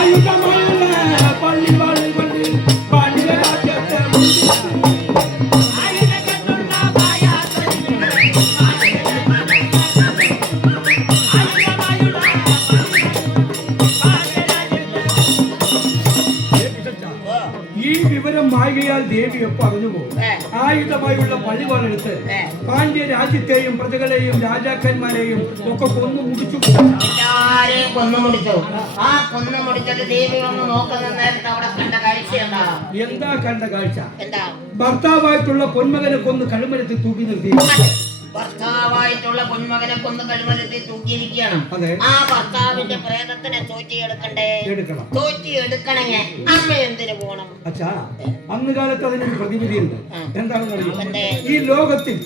ayuda mala, ഏ. പാണ്ഡ്യ രാജ്യത്തെയും പ്രജകളെയും രാജാക്കന്മാരെയും ഒക്കെ കൊന്നു മുടിച്ചു എല്ലാരെയും കൊന്നു മുടിച്ചു. ആ കൊന്നു മുടിച്ചിട്ട് ദേവി ഒന്ന് നോക്കുന്ന നേരത്തെ അവിടെ കണ്ട കാഴ്ച എന്താ? എന്താ കണ്ട കാഴ്ച? എന്താ? ഭർത്താവായിട്ടുള്ള പൊന്മകനെ കൊന്ന് കഴുമരത്തിൽ തൂക്കി നിർത്തി. അതെ. ഭർത്താവായിട്ടുള്ള പൊന്മകനെ കൊന്ന് കഴിവരത്തിൽ തൂക്കിയിരിക്കുകയാണ്. അതെ. ആ ഭർത്താവിന്റെ പ്രേതത്തിനെ തോറ്റി എടുക്കണ്ടേ എടുക്കണം. തോറ്റി എടുക്കണേ അമ്മ എന്തിനു പോണം? അച്ഛാ അന്ന് കാലത്ത് അതിനൊരു പ്രതിവിധിയുണ്ട് എന്താണെന്ന് ഈ ലോകത്തിൽ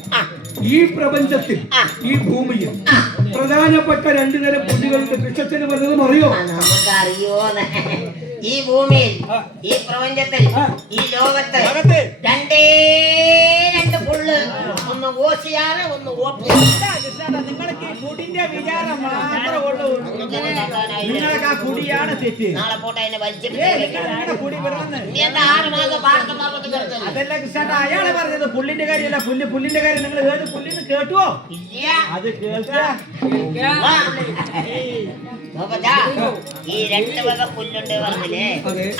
ഈ പ്രപഞ്ചത്തിൽ ഈ ഭൂമിയിൽ പ്രധാനപ്പെട്ട രണ്ടു നേരം പ്രതികളുടെ കൃഷത്തിന് പറഞ്ഞതും അറിയോ? നമുക്കറിയോ ഈ ഭൂമിയിൽ ഈ പ്രപഞ്ചത്തിൽ ഈ ലോകത്ത് ഒന്ന് ഓശിയാണ് ഒന്ന് നിങ്ങൾക്ക് ഈ കുടിന്റെ വിചാരം മാത്രമേ ഉള്ളൂ. നിങ്ങൾക്ക് ആ കുടിയാണ് തെറ്റ്. നാളെ പോട്ടെ അതിനെ വലിച്ചിട്ട് ഏ, നിങ്ങളുടെ കുടി വിടണമെന്ന്. നീ എന്താ ആറ് മാസം പാർക്കമാർക്കത്ത് കിടക്കുന്നത് അതല്ല കൃഷ്ണ അയാളെ പറഞ്ഞത് പുല്ലിന്റെ കാര്യമല്ല പുല്ല് പുല്ലിന്റെ കാര്യം നിങ്ങൾ ഏത് പുല്ലിന്ന് കേട്ടുവോ? ഇല്ല. അത് കേൾക്കുക വാ. നോക്കച്ചാ, ഈ രണ്ട് വക പുല്ലുണ്ട് പറഞ്ഞില്ലേ?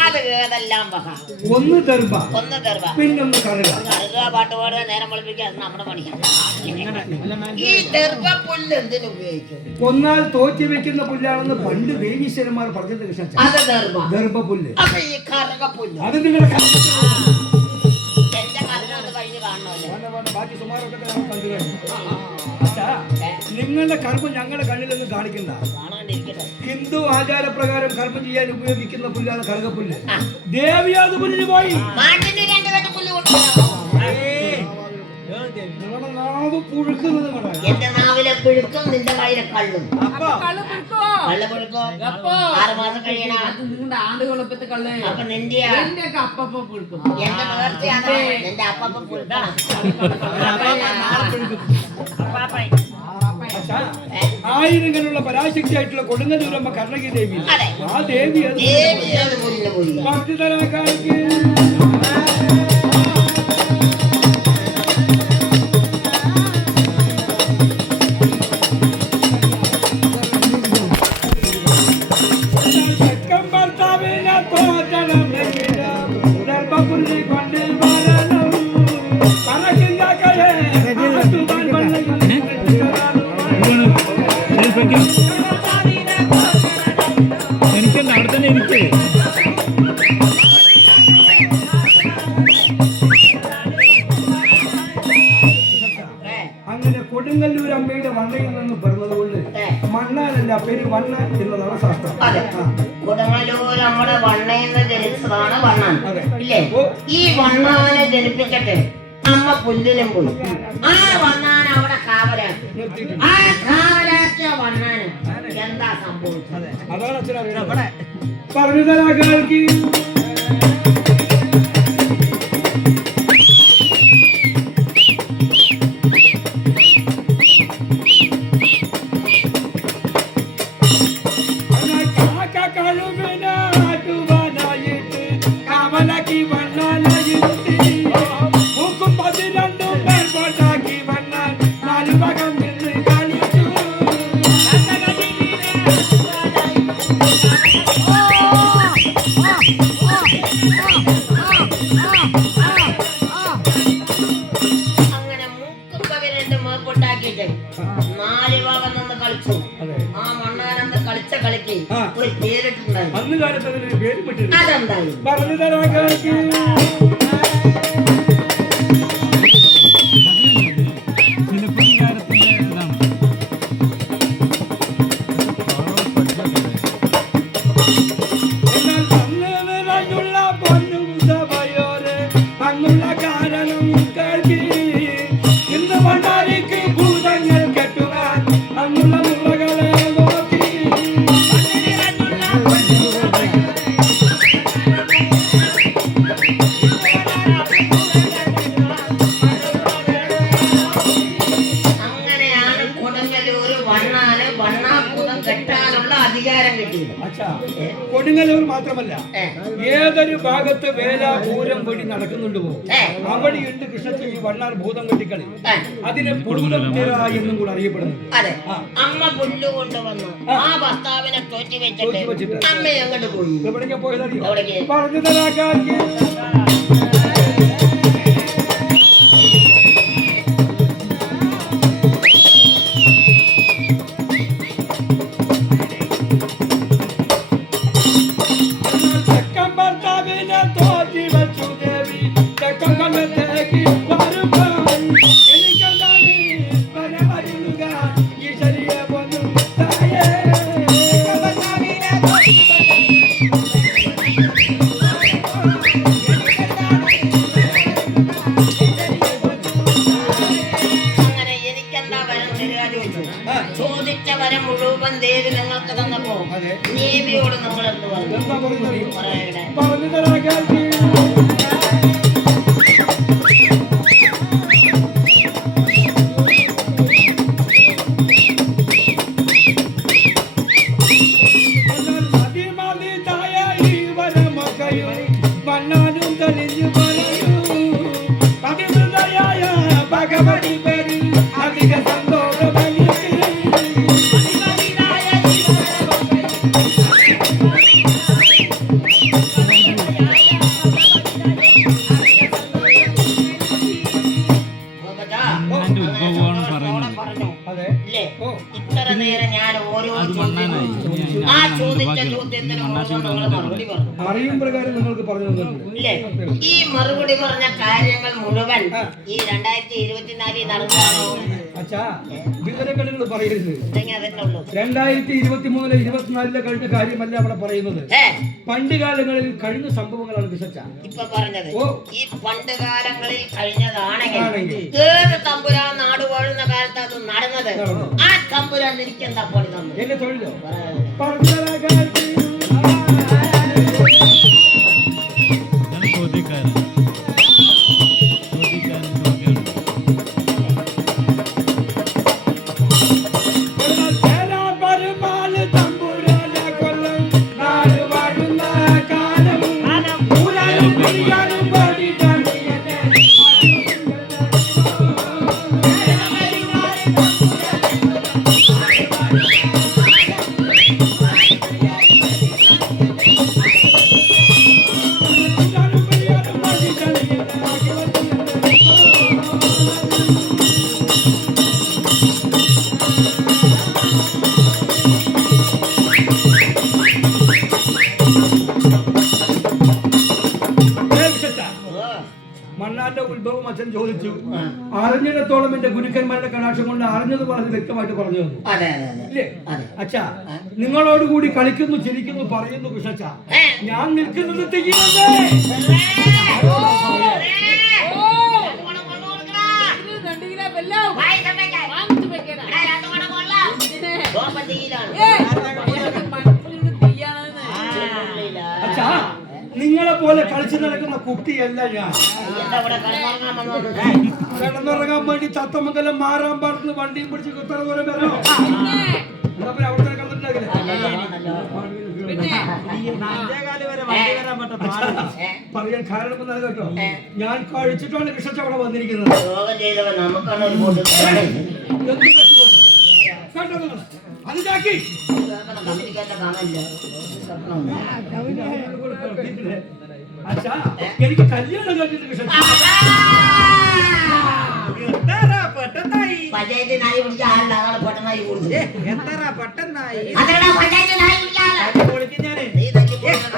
അതെ. ഏതെല്ലാം വക? ഒന്ന് ദർഭ ഒന്ന് തരുവ പിന്നൊന്ന് കറുക കറുക പാട്ട് പാടുക നേരം വെളുപ്പിക്കുക അത് നമ്മുടെ പണിയാണ് ഈ ദർഭ പുല്ല് എന്തിനു ഉപയോഗിക്കും? കൊന്നാൽ തോറ്റി വെക്കുന്ന പുല്ലാണെന്ന് പണ്ട് ദേവീശ്വരന്മാർ പറഞ്ഞത് കൃഷ്ണ അത് ദർഭ ദർഭ പുല്ല് അപ്പൊ ഈ കറുക പുല്ല്. അത് നിങ്ങളുടെ കർമ്മത്തിൽ എന്റെ കറുകൊണ്ട് കഴിഞ്ഞ് കാണണമല്ലോ? വേണ്ട, വേണ്ട, ബാക്കി സുമാരൊക്കെ ഞങ്ങൾ കണ്ടു കഴിഞ്ഞു. അച്ഛാ, നിങ്ങളുടെ കർമ്മം ഞങ്ങളുടെ കണ്ണിലൊന്നും കാണിക്കണ്ട. കാണാണ്ടിരിക്കട്ടെ ഹിന്ദു ആചാരപ്രകാരം കർമ്മം ചെയ്യാൻ ഉപയോഗിക്കുന്ന പുല്ലാണ് കറുകപ്പുല്ല് ദേവിയാത് പുല്ലിന് പോയി. മാട്ടിന് രണ്ട് പുല്ല് കൊണ്ടുവരാമോ എന്റെ നാവിലെ പുഴുക്കും നിന്റെ വായിലെ കള്ളും. അപ്പൊ. കള്ള് പുഴുക്കോ? ആറ് മാസം കഴിയണ. അപ്പൊ നിന്റെ എന്റെ നേർച്ചയാണ് നിന്റെ അപ്പപ്പ പുഴുക്കണം. ആയിരങ്ങളുള്ള പരാശക്തിയായിട്ടുള്ള കൊടുങ്ങല്ലൂരമ്മ കർണകി ദേവി അതെ. ആ ദേവി അത് കാണിക്ക് വണ്ണ എന്നതാണ് ശാസ്ത്രം. അതെ. ആ. കൊടുങ്ങല്ലൂർ നമ്മുടെ വണ്ണയെന്ന് ജനിച്ചതാണ് വണ്ണാൻ അതെ. ഇല്ലേ? ഈ വണ്ണാനെ ജനിപ്പിച്ചിട്ട് അമ്മ പുല്ലിനും പോയി ആ വണ്ണാൻ അവിടെ കാവലാക്കി. ആ കാവലാക്കിയ വണ്ണാന് എന്താ സംഭവിച്ചത്? അതാണ് അച്ഛൻ അറിയണത്. പറഞ്ഞു തരാ കേൾക്കി. അതെന്തായി പറഞ്ഞു മലയാളികൾ മാത്രമല്ല ഏതൊരു ഭാഗത്ത് വേല പൂരം വഴി നടക്കുന്നുണ്ട്? പോകും അവിടെയുണ്ട് കൃഷ്ണത്തിൽ ഈ വണ്ണാർ ഭൂതം കെട്ടിക്കളി. അതിനെ ഭൂതം എന്നും കൂടെ അറിയപ്പെടുന്നു. അമ്മ പുല്ല് കൊണ്ടുവന്നു. ആ. ഭർത്താവിനെ തോറ്റി വെച്ചിട്ട് അമ്മ അങ്ങോട്ട് പോയി? എവിടേക്കാ? പോയതറിയോ? പറഞ്ഞു തരാക്കാർക്ക് ചോദിച്ചു വരം മുഴുവൻ ദേവി നിങ്ങൾക്ക് തന്നപ്പോ. ദേവിയോട് നമ്മൾ എന്ത് പറഞ്ഞു പറയണേ രണ്ടായിരത്തി ഇരുപത്തി മൂന്നിലെ ഇരുപത്തിനാലിലെ കഴിഞ്ഞ കാര്യമല്ല അവിടെ പറയുന്നത്? പണ്ട് കാലങ്ങളിൽ കഴിഞ്ഞ സംഭവങ്ങളാണ് വിശച്ച ഇപ്പൊ പറഞ്ഞത്. ഓ. ഈ പണ്ട് കാലങ്ങളിൽ കഴിഞ്ഞതാണെങ്കിൽ. ഏത് തമ്പുരാൻ നാട് വാഴുന്ന കാലത്ത് അത് നടന്നത്? ആ തമ്പുരാൻ എനിക്ക് എന്താ പണി തന്നു തൊഴിലോ. പറഞ്ഞു മണ്ണാന്റെ ഉത്ഭവം അച്ഛൻ ചോദിച്ചു? അറിഞ്ഞിടത്തോളം എന്റെ ഗുരുക്കന്മാരുടെ കടാക്ഷം കൊണ്ട് അറിഞ്ഞത് വളരെ വ്യക്തമായിട്ട് പറഞ്ഞു തന്നു. അതെ അതെ അതെ. അച്ഛാ നിങ്ങളോട് കൂടി കളിക്കുന്നു ചിരിക്കുന്നു പറയുന്നു കൃഷച്ച. ഞാൻ നിൽക്കുന്നത് തെയ്യുന്നത് നിങ്ങളെ പോലെ കളിച്ചു നടക്കുന്ന കുട്ടിയല്ല ഞാൻ. കിടന്നുറങ്ങാൻ വേണ്ടി തത്തമംഗലം മാറാൻ പാടുന്ന വണ്ടിയും പിടിച്ച് കുത്തറ പോലെ വരണോ എന്നാ പിന്നെ അവിടെ പറയാൻ കാരണം എന്താ കേട്ടോ. ഞാൻ കഴിച്ചിട്ടാണ് കൃഷച്ച അവിടെ വന്നിരിക്കുന്നത് എന്ത്? അത് ചാക്കി കാണാനില്ല അച്ഛാ എനിക്ക് കല്യാണം പഞ്ചായത്ത് നായി പിടിച്ച ആളുടെ ആളെ പെട്ടെന്നായി? കൊടുത്തു എത്ര പെട്ടെന്നായി? അതെടാ പഞ്ചായത്ത് നായി.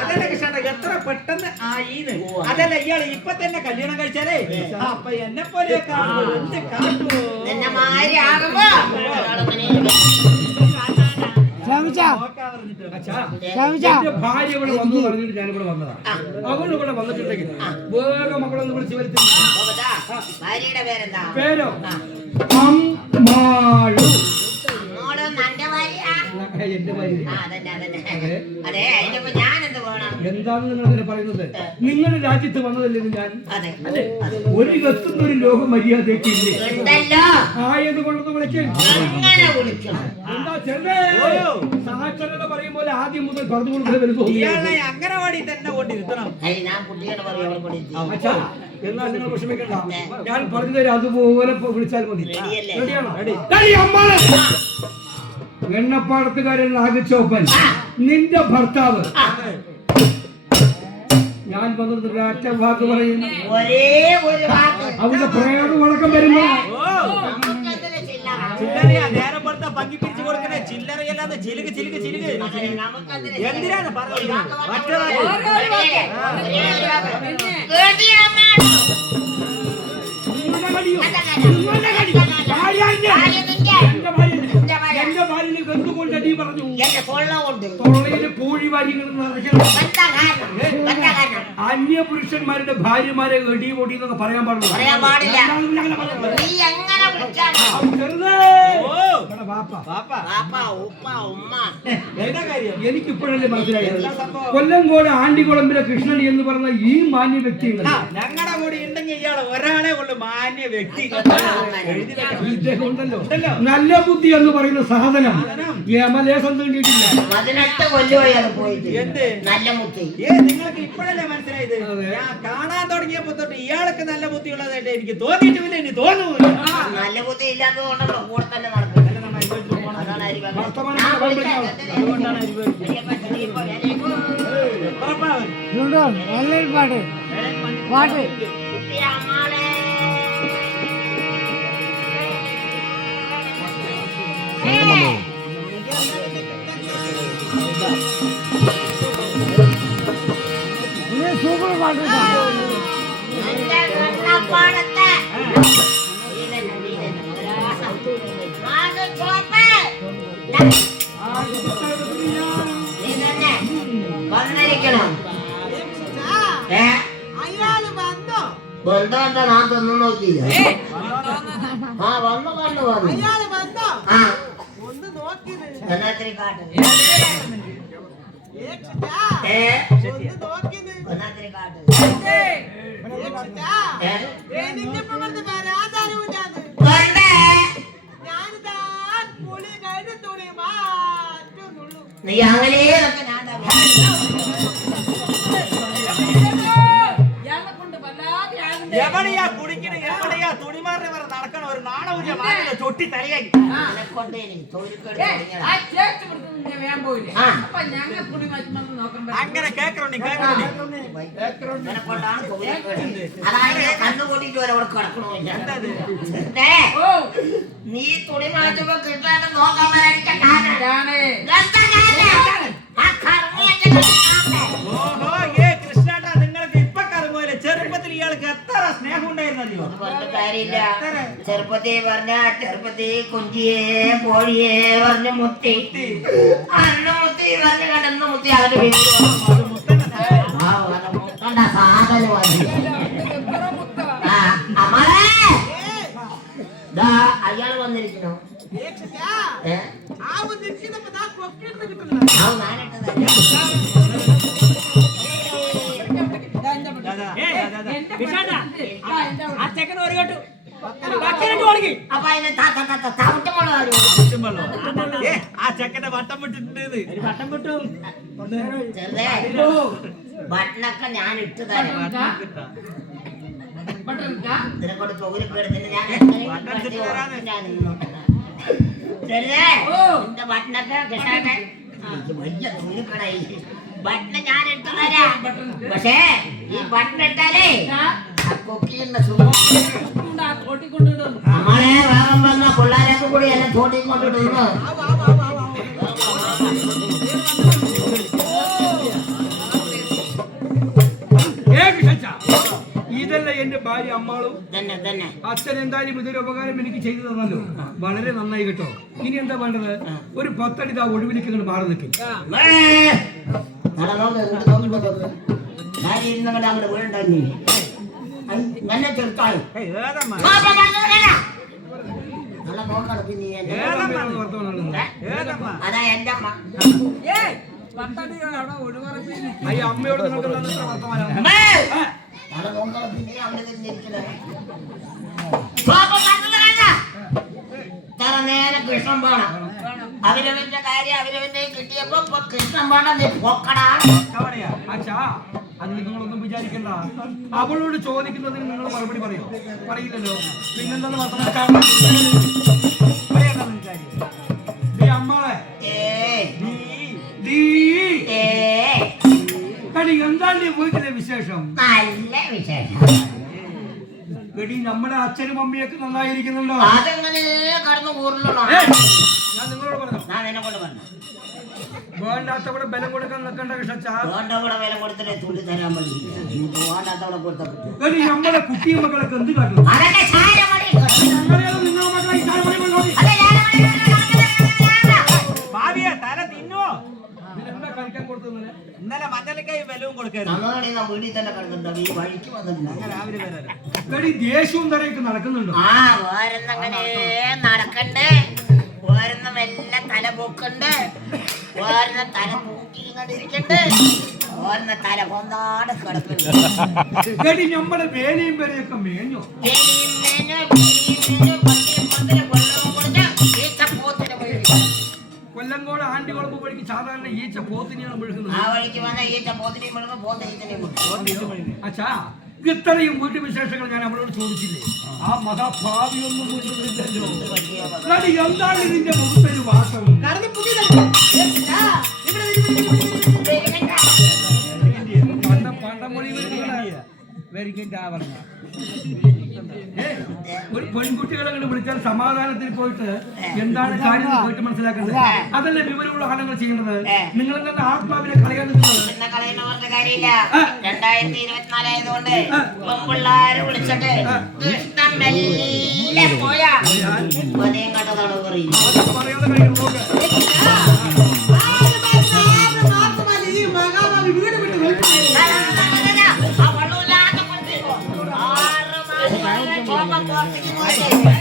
അതല്ല എത്ര പെട്ടെന്ന് ആയിന്ന്. അതല്ല ഇയാൾ ഇപ്പൊ തന്നെ കല്യാണം കഴിച്ചാലേ? അപ്പൊ എന്നെ പോലെ എന്ത് കാട്ടു നിന്നെ മാരി ആകുമ്പോ ഭാര്യ ഇവിടെ വന്നു പറഞ്ഞിട്ട് ഞാൻ ഇവിടെ വന്നതാ. അവൾ ഇവിടെ വന്നിട്ടുണ്ടെങ്കിൽ വേഗം അവളൊന്ന് വിളിച്ച് വരുത്തി. പേരോ? അമ്മാളു എന്താണെന്ന് നിങ്ങൾ അങ്ങനെ പറയുന്നത് നിങ്ങളുടെ രാജ്യത്ത് വന്നതല്ലേ ഞാൻ? അതെ. ഒരു എത്തുന്ന ഒരു ലോക മര്യാദയ്ക്ക് ഇല്ലേ? ആയത് കൊണ്ടത് ചെറുതേ? സാക്ഷരത പറയും പോലെ ആദ്യം മുതൽ പറഞ്ഞു കൊടുക്കുന്നത് അംഗനവാടി തന്നെ കൊണ്ടിരുത്തണം. എന്നാൽ നിങ്ങൾ വിഷമിക്കണ്ട. ഞാൻ പറഞ്ഞു തരാം അതുപോലെ വിളിച്ചാൽ മതി. റെഡിയല്ലേ? റെഡിയാണോ? റെഡി. അമ്മാണ് എണ്ണപ്പാടത്തുകാരൻ നാഗച്ചോപ്പൻ നിന്റെ ഭർത്താവ്. ഞാൻ വന്നത് ഒരൊറ്റ വാക്ക് പറയും ഒരേ ഒരു വാക്ക് അവന്റെ പ്രയോഗ വഴക്കം വരുമ്പോ ഓ നമുക്കെന്തിനാ ചില്ലറ? ചില്ലറയാ നേരം കൊടുത്ത പങ്കി പിരിച്ചു കൊടുക്കണേ ചില്ലറയല്ലാതെ ചിലുക്ക് ചിലുക്ക് ചിലുക്ക് മകനെ, നമുക്കെന്തിനാ എന്തിനാണ് പറയുന്നത് മറ്റൊരാൾ എന്തുകൊണ്ട് പറഞ്ഞു. എന്റെ തൊള്ള കൊണ്ട്. തൊള്ളയിൽ പൂഴി വാരികൾ നിറയ്ക്കണം എന്താ കാരണം? എന്താ അന്യ പുരുഷന്മാരുടെ ഭാര്യമാരെ എടി പൊടി എന്നൊക്കെ പറയാൻ പാടില്ല. പറയാൻ പാടില്ല. നീ എങ്ങനെ എനിക്കിപ്പോഴല്ലേ മനസ്സിലായത്? കൊല്ലംകോട് ആണ്ടികുളമ്പിലെ കൃഷ്ണൻ എന്ന് പറഞ്ഞ ഈ മാന്യ വ്യക്തി ഞങ്ങളുടെ കൂടെ ഉണ്ടെങ്കിൽ ഇയാളെ ഒരാളെ ഉള്ളു മാന്യ വ്യക്തി. ഉണ്ടല്ലോ. നല്ല ബുദ്ധി എന്ന് പറയുന്ന സാധനം. യമലേസം തീണ്ടിയിട്ടില്ല പതിനെട്ട് കൊല്ലമായി അത് പോയിട്ട് എന്ത്? നല്ല മുത്തി ഏ നിങ്ങൾക്ക് ഇപ്പോഴല്ലേ മനസ്സിലായത്? ഞാൻ കാണാൻ തുടങ്ങിയപ്പോ തൊട്ട് ഇയാൾക്ക് നല്ല ബുദ്ധിയുള്ളതായിട്ട് എനിക്ക് തോന്നിയിട്ടുമില്ല ഇനി തോന്നൂല നല്ല ബുദ്ധി ഇല്ലാത്തത് കൊണ്ടല്ലോ കൂടെ തന്നെ നടക്കും അതാണ് അരി വെക്കുന്നത്. വർത്തമാനം ഞാൻ പറയാൻ വിളിക്കാം. പറ്റില്ല. അതുകൊണ്ടാണ് ബന്ധം എന്താ ഞാൻ തൊന്നും നോക്കിയില്ല ആ വന്നു കണ്ടു വന്നു ആ എന്നാത്തിരി കാട്ട് ഏ എന്നാത്തിരി കാട്ട് ഏ വെറുതെ നീ അങ്ങനെ ഇതൊക്കെ ഞാൻ എന്താ ഇയാളെ കൊണ്ട് വല്ലാതെ ആകുന്നുണ്ട്. എവിടെയാ കുടിക്കണ എവിടെയാ തുണിമാറിനെ ചൊട്ടി നോക്കാൻ അങ്ങനെ? ദേ, നീ തുണി മാറ്റുമ്പോ കിട്ടാണ്ട് നോക്കാൻ വരാനിട്ട കാര്യമില്ല ചെറുപ്പത്തി പറഞ്ഞ ചെറുപ്പത്തി കുഞ്ചിയെ കോഴിയെ പറഞ്ഞ മുത്തി അന്ന് മുത്തി പറഞ്ഞ കടന്ന് മുത്തി അവന്റെ വീട്ടിൽ വന്നു. ആ, അത് മുത്തണ്ട സാധനമാണ് ആ, അമലേ! ദാ, അയാൾ വന്നിരിക്കണു ഏ? ആ, ഞാനിട്ടതല്ല. ആ ചെക്കന്റെ വട്ടം വിട്ടിട്ടുണ്ട് വട്ടം വിട്ടു. ചെറുതേ. ബട്ടണൊക്കെ ഞാൻ ഇട്ട് തരാം. ഇതിനെ കൊണ്ട് തൊഴിൽ കേടുന്നില്ല ഞാൻ. ചെറുതേ ബട്ടണൊക്കെ വലിയ ബട്ടൺ ഞാൻ ഇട്ട് തരാം. പക്ഷേ ഈ ബട്ടൺ ഇട്ടാലേ നമ്മളെ വേഗം വന്ന പിള്ളേരൊക്കെ കൂടി എന്നെ തോട്ടിക്കൊണ്ടിടുന്നു ഇതല്ല എന്റെ ഭാര്യ അമ്മാളും അച്ഛൻ എന്തായാലും ഇതൊരു ഉപകാരം എനിക്ക് ചെയ്തു തന്നല്ലോ വളരെ നന്നായി കേട്ടോ ഇനി എന്താ വേണ്ടത് ഒരു പത്തടി ആ ഒഴിവിലേക്ക് ഇങ്ങോട്ട് മാറി നിൽക്കും അങ്ങോട്ട് വീണ്ടുണ്ടായി നല്ല ചെറുത്തായി ഏയ്, ഏതമ്മ നല്ല നോക്കണം പിന്നെ നീ എന്നെ. ഏതമ്മ വർത്തമാനം ഏ? ഏതമ്മ അതാ എന്റെ അമ്മ ഏയ് പത്തടികൾ അവിടെ ഒഴിവറപ്പിൽ നിൽക്കും ഈ അമ്മയോട് നിങ്ങൾക്ക് എന്താ ഇത്ര വർത്തമാനം അമ്മേ! ഏ? നല്ല നോക്കണം പിന്നെ അവിടെ തിരിഞ്ഞിരിക്കണേ. പാപ്പ പറഞ്ഞത് വേണ്ട. ഇത്ര നേരം കൃഷ്ണൻ പോണം അവരവന്റെ കാര്യം അവരവന്റെ കിട്ടിയപ്പോ ഇപ്പൊ കൃഷ്ണൻ പോണം നീ പൊക്കടാ അതിൽ നിങ്ങളൊന്നും വിചാരിക്കണ്ട. അവളോട് ചോദിക്കുന്നതിന് നിങ്ങൾ മറുപടി പറയോ? പറയില്ലല്ലോ. പിന്നെന്താന്ന് എടി എന്താണ് വീട്ടിലെ വിശേഷം? നല്ല വിശേഷം. എടി നമ്മുടെ അച്ഛനും അമ്മയൊക്കെ നന്നായിരിക്കുന്നുണ്ടോ? ഞാൻ നിങ്ങളോട് പറഞ്ഞു? ഞാൻ നിന്നെ കൊണ്ട് പറഞ്ഞു. വേണ്ടാത്തവിടെ ബലം കൊടുക്കാൻ നിൽക്കണ്ട വേണ്ടവിടെ വില കൊടുത്തിട്ട് തുള്ളി തരാൻ മതി വേണ്ടാത്തവിടെ കൊടുത്ത എടി നമ്മുടെ കുട്ടിയും മക്കളൊക്കെ എന്ത് കാട്ടും? അതൊക്കെ ചാരമടി അങ്ങനെയാണ് നിങ്ങളുടെ മക്കളെ ഈ പണി കൊണ്ടുപോയി. അതെ ഭാവിയെ തല തിന്നോ ഇതിനെന്താ കഴിക്കാൻ കൊടുത്തത് ഇന്നലെ? മഞ്ഞളിക്കായി ബലവും കൊടുക്കരുത് നമ്മളാണ് ഞാൻ വീട്ടിൽ തന്നെ കിടക്കുന്നുണ്ട്. ഈ വഴിക്ക് വന്നിട്ടില്ല. രാവിലെ വരാം എടി ദേഷ്യവും തരയൊക്കെ നടക്കുന്നുണ്ടോ? ആ ഓരോന്നങ്ങനെ നടക്കണ്ട്. ഓരോന്ന് മെല്ലെ തല പൊക്കണ്ട് ഓരോന്ന് തല പൂക്കി ഇരിക്കണ്ട് ഓരോന്ന് തല കൊന്നാട് കിടക്കുന്നുണ്ട് എടി നമ്മുടെ വേലയും വരെയൊക്കെ മേഞ്ഞോ. എലിയും മേഞ്ഞ്, പുലിയും മേഞ്ഞ്, പട്ടിയും പന്തലും വെള്ളവും കുടിച്ച് ഈച്ചപ്പോത്തിനെ വീഴ്ത്തി. കൊല്ലങ്കോട് ആണ്ടികുളമ്പ് വഴിക്ക് സാധാരണ ഈച്ച പോത്തിനെയാണ് വിഴുകുന്നത് ആ വഴിക്ക് വന്ന ഈച്ചപ്പോത്തിനെയും വിടുമ്പോ പോത്തിനെയും വിടും അച്ഛാ ഇത്രയും വീട്ടു വിശേഷങ്ങൾ ഞാൻ അവരോട് ചോദിച്ചില്ലേ? ആ മഹാഭാവിയൊന്നും വീട്ടിലില്ലല്ലോ എടി, എന്താണ് ഇതിന്റെ മുഖത്തൊരു വാസം? പണ്ട പണ്ടമൊഴി ഒരു പെൺകുട്ടികളെ അങ്ങോട്ട് വിളിച്ചാൽ സമാധാനത്തിൽ പോയിട്ട് എന്താണ് കാര്യം കേട്ട് മനസ്സിലാക്കുന്നത് അതല്ലേ വിവരമുള്ള ആളുകൾ ചെയ്യുന്നത്? നിങ്ങൾ തന്നെ ആത്മാവിനെ കളയാൻ നിൽക്കുന്നത്? രണ്ടായിരത്തി ഇരുപത്തിനാല് ആയതുകൊണ്ട് പെൺപിള്ളാരെ വിളിച്ചിട്ട് കൃഷ്ണൻ മെല്ലെ പോയാ പറയാതെ കഴിയും